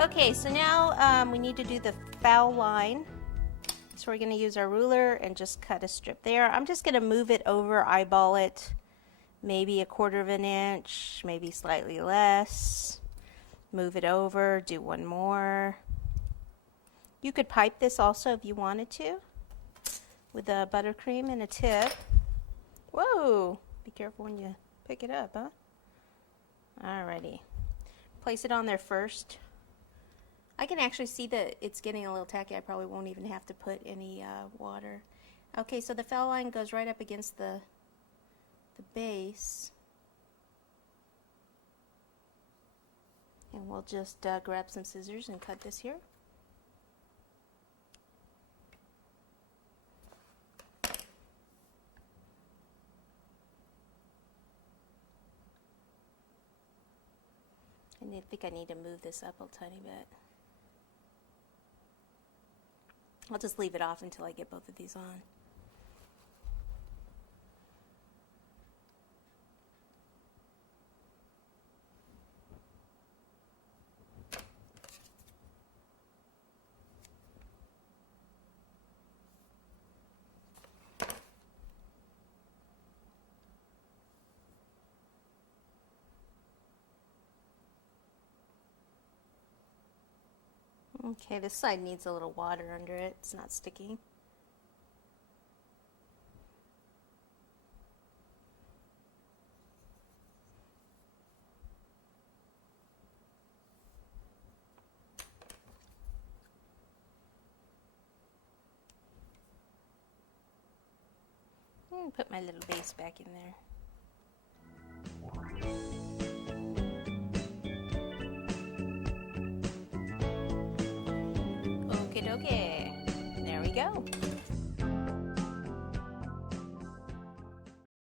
Okay, so now we need to do the foul line. So we're going to use our ruler and just cut a strip there. I'm just going to move it over, eyeball it, maybe 1/4 of an inch, maybe slightly less. Move it over, do one more. You could pipe this also if you wanted to with a buttercream and a tip. Whoa, be careful when you pick it up, huh? Alrighty, place it on there first. I can actually see that it's getting a little tacky. I probably won't even have to put any water. Okay, so the foul line goes right up against the base. And we'll just grab some scissors and cut this here. And I think I need to move this up a tiny bit. I'll just leave it off until I get both of these on. Okay, this side needs a little water under it. It's not sticking. Put my little base back in there. Okay, there we go.